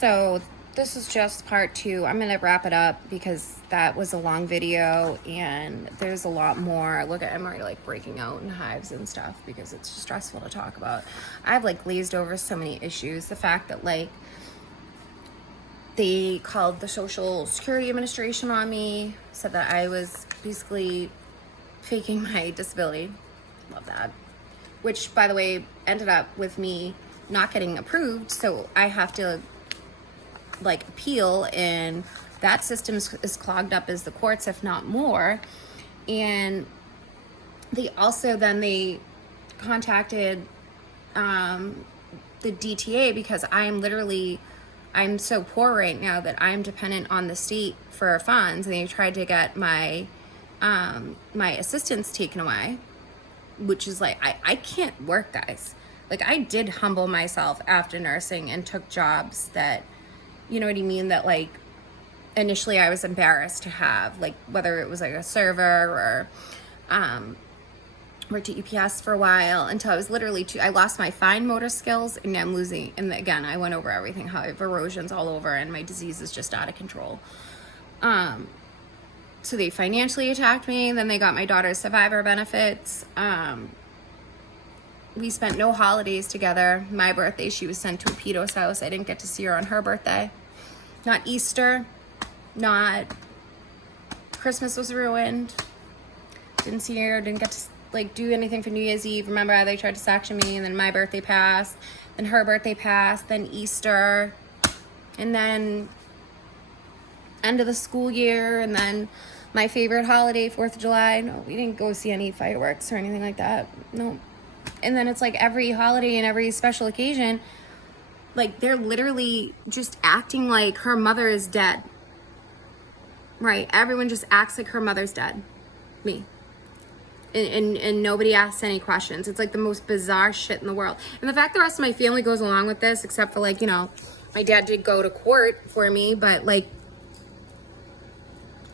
So this is just part 2. I'm going to wrap it up because that was a long video and there's a lot more. Look at, I'm already like breaking out in hives and stuff because it's stressful to talk about. I've like glazed over so many issues. The fact that like they called the Social Security Administration on me, said that I was basically faking my disability. Love that. Which, by the way, ended up with me not getting approved. So I have to like appeal, and that system is clogged up as the courts, if not more. And they also they contacted the DTA because I'm so poor right now that I'm dependent on the state for funds, and they tried to get my my assistance taken away, which is like I can't work, guys. Like, I did humble myself after nursing and took jobs that, you know what I mean, that like initially I was embarrassed to have, like whether it was like a server or worked at UPS for a while until I was literally I lost my fine motor skills, and I'm losing, and again, I went over everything, how I have erosions all over and my disease is just out of control. So they financially attacked me. Then they got my daughter's survivor benefits. We spent no holidays together. My birthday, she was sent to a pedo's house. I didn't get to see her on her birthday. Not Easter, not Christmas was ruined. Didn't see her, didn't get to like do anything for New Year's Eve. Remember how they tried to sanction me, and then my birthday passed, then her birthday passed, then Easter, and then end of the school year, and then my favorite holiday, 4th of July. No, we didn't go see any fireworks or anything like that. No. And then it's like every holiday and every special occasion, like they're literally just acting like her mother is dead. Right? Everyone just acts like her mother's dead. Me. And nobody asks any questions. It's like the most bizarre shit in the world. And the fact the rest of my family goes along with this, except for like, you know, my dad did go to court for me, but like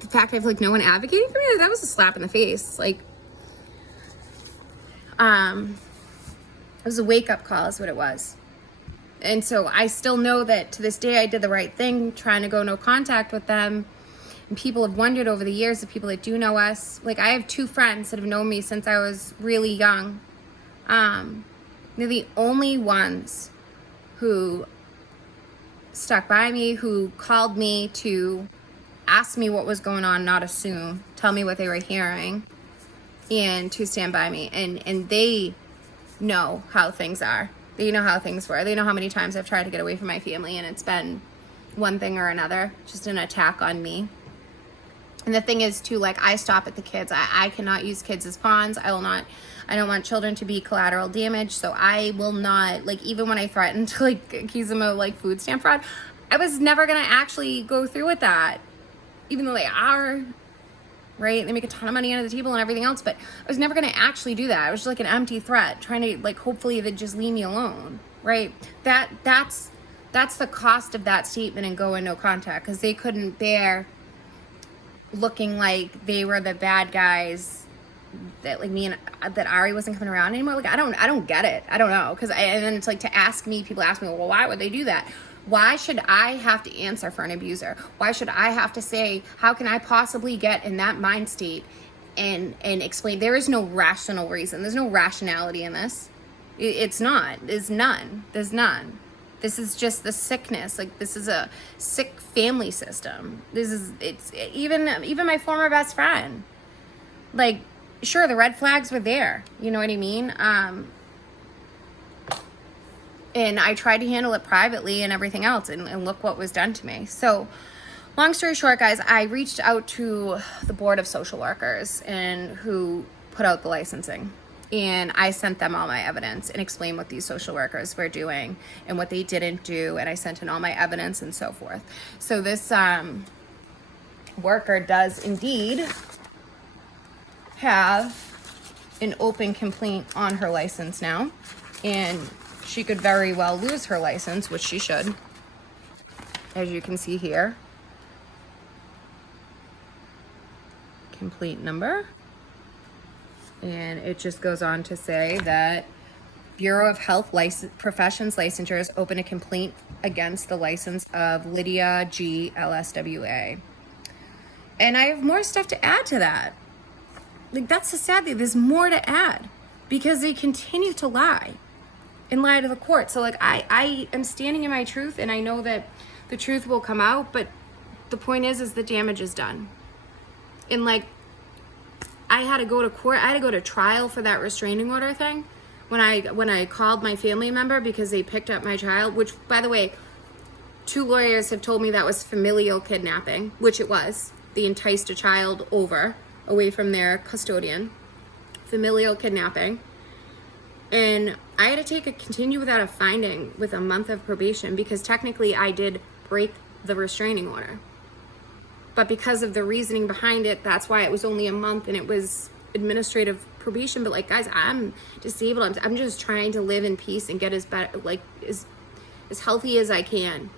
the fact I have like no one advocating for me, that was a slap in the face. Like, it was a wake-up call is what it was. And so I still know that to this day I did the right thing, trying to go no contact with them. And people have wondered over the years, the people that do know us, like I have 2 friends that have known me since I was really young. They're the only ones who stuck by me, who called me to ask me what was going on, not assume, tell me what they were hearing, and to stand by me. And they know how things are. They know how things were. They know how many times I've tried to get away from my family, and it's been one thing or another, just an attack on me. And the thing is too, like, I stop at the kids. I cannot use kids as pawns. I don't want children to be collateral damage. So I will not, like, even when I threatened to like accuse them of like food stamp fraud, I was never going to actually go through with that, even though they are, right? They make a ton of money under the table and everything else, but I was never going to actually do that. It was just like an empty threat, trying to like, hopefully they'd just leave me alone, right? That's the cost of that statement and go in no contact, because they couldn't bear looking like they were the bad guys, that like me, and that Ari wasn't coming around anymore. Like, I don't get it. I don't know. And then it's like, to ask me, people ask me, well, why would they do that? Why should I have to answer for an abuser? Why should I have to say, how can I possibly get in that mind state and explain? There is no rational reason. There's no rationality in this. It's not. There's none. There's none. This is just the sickness. Like, this is a sick family system. It's even my former best friend. Like, sure, the red flags were there. You know what I mean? And I tried to handle it privately and everything else, and look what was done to me. So, long story short, guys, I reached out to the Board of Social Workers and who put out the licensing. And I sent them all my evidence and explained what these social workers were doing and what they didn't do. And I sent in all my evidence and so forth. So this worker does indeed have an open complaint on her license now. And she could very well lose her license, which she should, as you can see here. Complete number. And it just goes on to say that Bureau of Health Professions Licensures opened a complaint against the license of Lydia G. LSWA. And I have more stuff to add to that. Like, that's the sad thing. There's more to add because they continue to lie and lie to the court. So, like, I am standing in my truth, and I know that the truth will come out, but the point is the damage is done. And, like, I had to go to court. I had to go to trial for that restraining order thing when I called my family member because they picked up my child, which, by the way, 2 lawyers have told me that was familial kidnapping, which it was. They enticed a child away from their custodian. Familial kidnapping. And I had to continue without a finding with a month of probation because technically I did break the restraining order. But because of the reasoning behind it, that's why it was only a month and it was administrative probation. But, like, guys, I'm disabled. I'm just trying to live in peace and get as healthy as I can.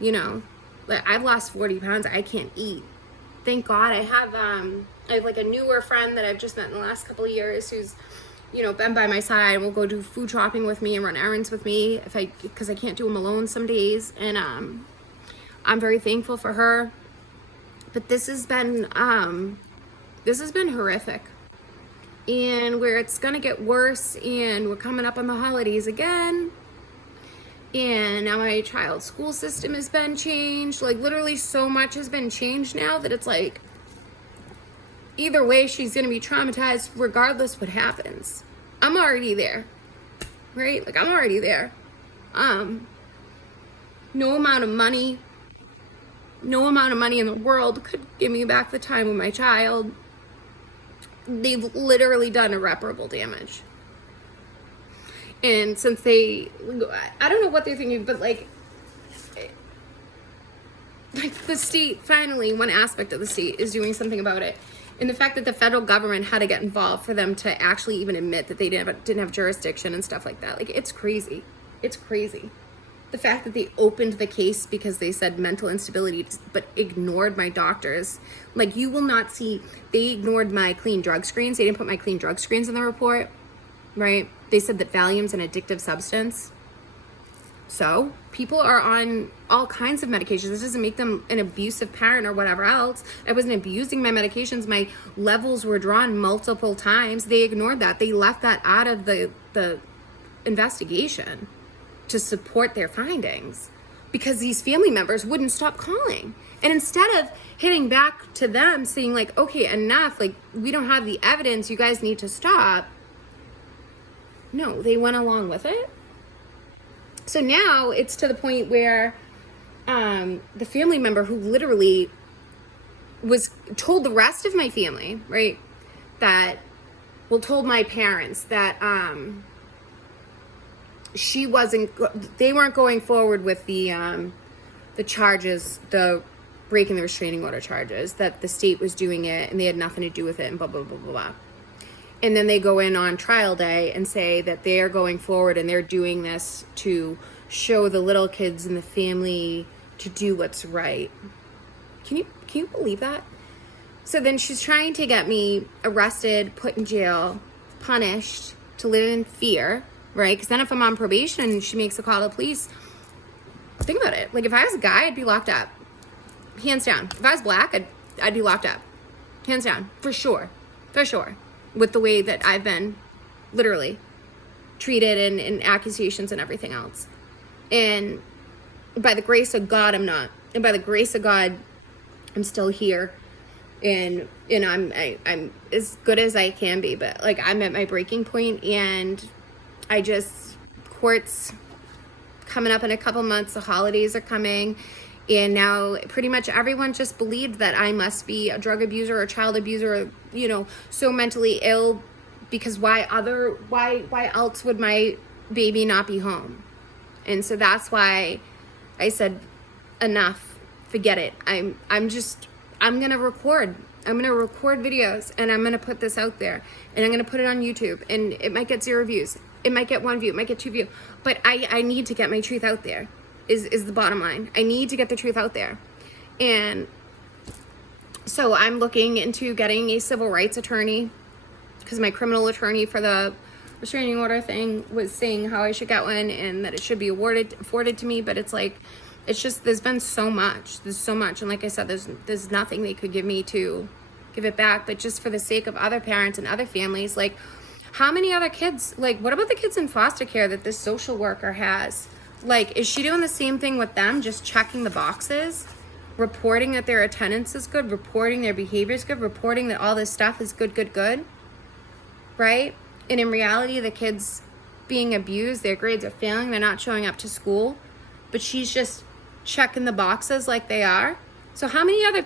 You know, like, I've lost 40 pounds. I can't eat. Thank God I have like a newer friend that I've just met in the last couple of years who's, you know, been by my side and will go do food shopping with me and run errands with me because I can't do them alone some days. And I'm very thankful for her. But this has been horrific. And where it's gonna get worse, and we're coming up on the holidays again. And now my child's school system has been changed. Like, literally so much has been changed now that it's like, either way, she's going to be traumatized regardless what happens. I'm already there, right? Like, I'm already there. No amount of money in the world could give me back the time with my child. They've literally done irreparable damage. And since I don't know what they're thinking, but like the state, finally, one aspect of the state is doing something about it. And the fact that the federal government had to get involved for them to actually even admit that they didn't have jurisdiction and stuff like that. Like, it's crazy. It's crazy. The fact that they opened the case because they said mental instability, but ignored my doctors. Like, you will not see, they ignored my clean drug screens. They didn't put my clean drug screens in the report, right? They said that Valium's an addictive substance. So people are on all kinds of medications. This doesn't make them an abusive parent or whatever else. I wasn't abusing my medications. My levels were drawn multiple times. They ignored that. They left that out of the investigation to support their findings because these family members wouldn't stop calling. And instead of hitting back to them saying, like, okay, enough, like, we don't have the evidence, you guys need to stop. No, they went along with it. So now it's to the point where the family member who literally was told the rest of my family, right, told my parents that they weren't going forward with the charges, the breaking the restraining order charges, that the state was doing it and they had nothing to do with it and blah, blah, blah, blah, blah. And then they go in on trial day and say that they are going forward and they're doing this to show the little kids in the family to do what's right. Can you believe that? So then she's trying to get me arrested, put in jail, punished, to live in fear, right? Because then if I'm on probation and she makes a call to the police, think about it. Like, if I was a guy, I'd be locked up. Hands down. If I was black, I'd be locked up. Hands down. For sure. For sure. With the way that I've been literally treated and accusations and everything else. And by the grace of God, I'm not. And by the grace of God, I'm still here. And I'm as good as I can be. But, like, I'm at my breaking point, and court's coming up in a couple months. The holidays are coming. And now pretty much everyone just believed that I must be a drug abuser or a child abuser, or, you know, so mentally ill, because why else would my baby not be home? And so that's why I said, enough, forget it. I'm going to record. I'm going to record videos, and I'm going to put this out there, and I'm going to put it on YouTube, and it might get 0 views. It might get 1 view. It might get 2 views. But I need to get my truth out there. Is the bottom line. I need to get the truth out there. And so I'm looking into getting a civil rights attorney, because my criminal attorney for the restraining order thing was saying how I should get one and that it should be afforded to me, but it's like, it's just, there's been so much, and like I said, there's nothing they could give me to give it back, but just for the sake of other parents and other families, like, how many other kids, like, what about the kids in foster care that this social worker has? Like, is she doing the same thing with them, just checking the boxes, reporting that their attendance is good, reporting their behavior is good, reporting that all this stuff is good, right? And in reality, the kids being abused, their grades are failing, they're not showing up to school, but she's just checking the boxes like they are. So how many other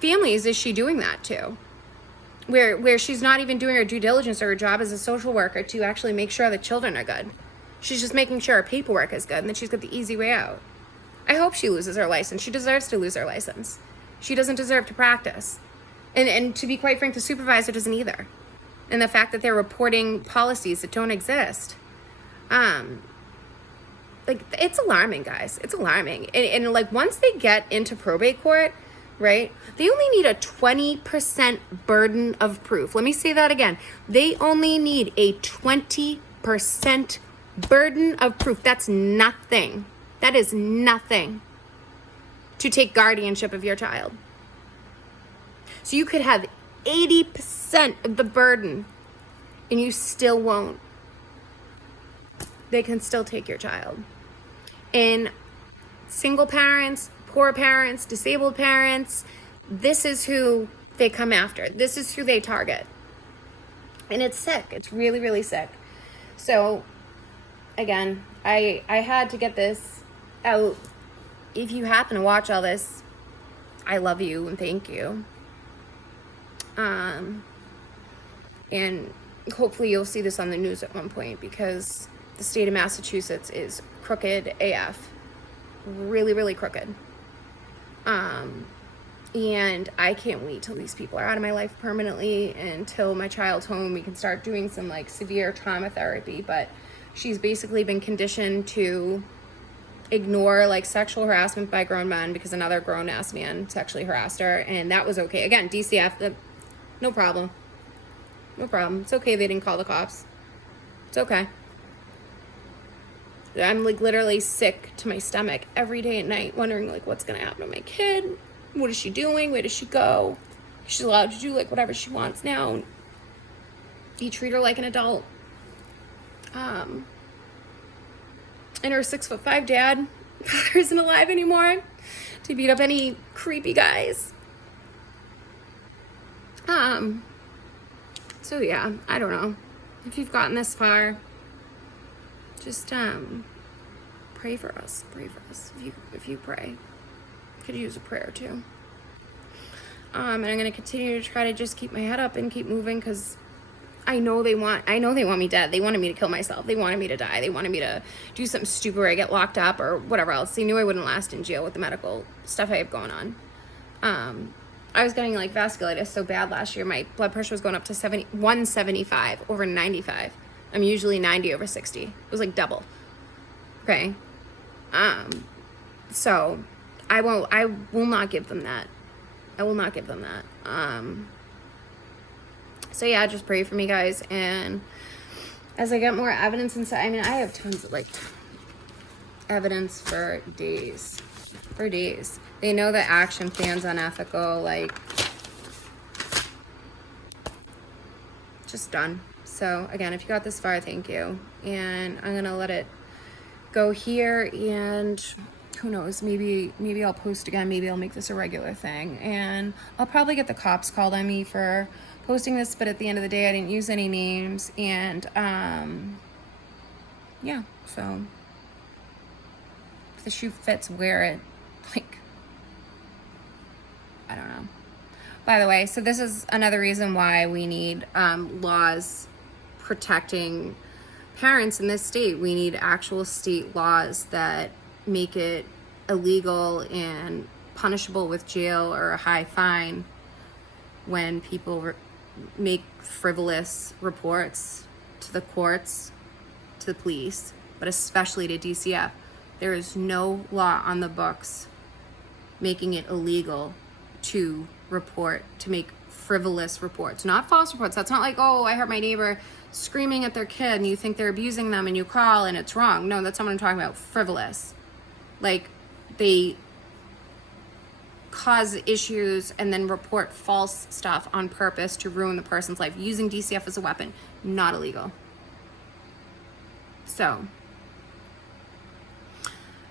families is she doing that to? Where she's not even doing her due diligence or her job as a social worker to actually make sure the children are good. She's just making sure her paperwork is good and that she's got the easy way out. I hope she loses her license. She deserves to lose her license. She doesn't deserve to practice. And to be quite frank, the supervisor doesn't either. And the fact that they're reporting policies that don't exist. Like, it's alarming, guys. It's alarming. And like, once they get into probate court, right, they only need a 20% burden of proof. Let me say that again. They only need a 20% burden of proof. That's nothing. That is nothing to take guardianship of your child. So you could have 80% of the burden and you still won't. They can still take your child. And single parents, poor parents, disabled parents, this is who they come after. This is who they target. And it's sick. It's really, really sick. So, again, I had to get this out. If you happen to watch all this, I love you and thank you. And hopefully you'll see this on the news at one point, because the state of Massachusetts is crooked AF. Really, really crooked. And I can't wait till these people are out of my life permanently, until my child's home. We can start doing some like severe trauma therapy, but she's basically been conditioned to ignore like sexual harassment by grown men because another grown ass man sexually harassed her, and that was okay. Again, DCF, no problem. No problem. It's okay they didn't call the cops. It's okay. I'm like literally sick to my stomach every day at night, wondering like what's gonna happen to my kid. What is she doing? Where does she go? She's allowed to do like whatever she wants now. You treat her like an adult. And her 6'5" dad isn't alive anymore to beat up any creepy guys. So yeah, I don't know. If you've gotten this far, just pray for us. Pray for us. If you pray, could use a prayer too. And I'm gonna continue to try to just keep my head up and keep moving, because I know they want me dead. They wanted me to kill myself. They wanted me to die. They wanted me to do something stupid where I get locked up or whatever else. They knew I wouldn't last in jail with the medical stuff I have going on. I was getting like vasculitis so bad last year. My blood pressure was going up to 175 over 95. I'm usually 90 over 60. It was like double. Okay. So I will not give them that. I will not give them that. So yeah, just pray for me, guys. And as I get more evidence inside, I mean, I have tons of like evidence for days. For days. They know that action plan's unethical, like, just done. So again, if you got this far, thank you. And I'm gonna let it go here, and who knows, maybe I'll post again. Maybe I'll make this a regular thing, and I'll probably get the cops called on me for posting this, but at the end of the day, I didn't use any names. And yeah, so if the shoe fits, wear it. Like, I don't know. By the way, so this is another reason why we need laws protecting parents in this state. We need actual state laws that make it illegal and punishable with jail or a high fine when people make frivolous reports to the courts, to the police, but especially to DCF. There is no law on the books making it illegal to report, to make frivolous reports, not false reports. That's not like, oh, I heard my neighbor screaming at their kid and you think they're abusing them and you call and it's wrong. No, that's not what I'm talking about. Frivolous. Like, they cause issues and then report false stuff on purpose to ruin the person's life. Using DCF as a weapon, not illegal. So,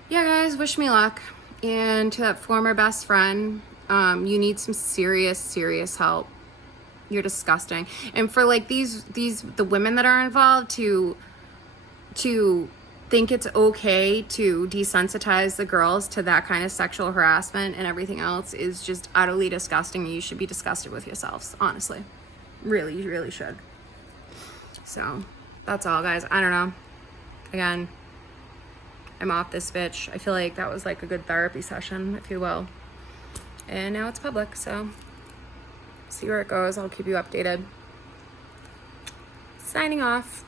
yeah, guys, wish me luck. And to that former best friend, you need some serious help. You're disgusting. And for like the women that are involved to think it's okay to desensitize the girls to that kind of sexual harassment and everything else is just utterly disgusting. You should be disgusted with yourselves, honestly. Really, you really should. So, that's all, guys. I don't know. Again, I'm off this bitch. I feel like that was like a good therapy session, if you will. And now it's public, so see where it goes. I'll keep you updated. Signing off.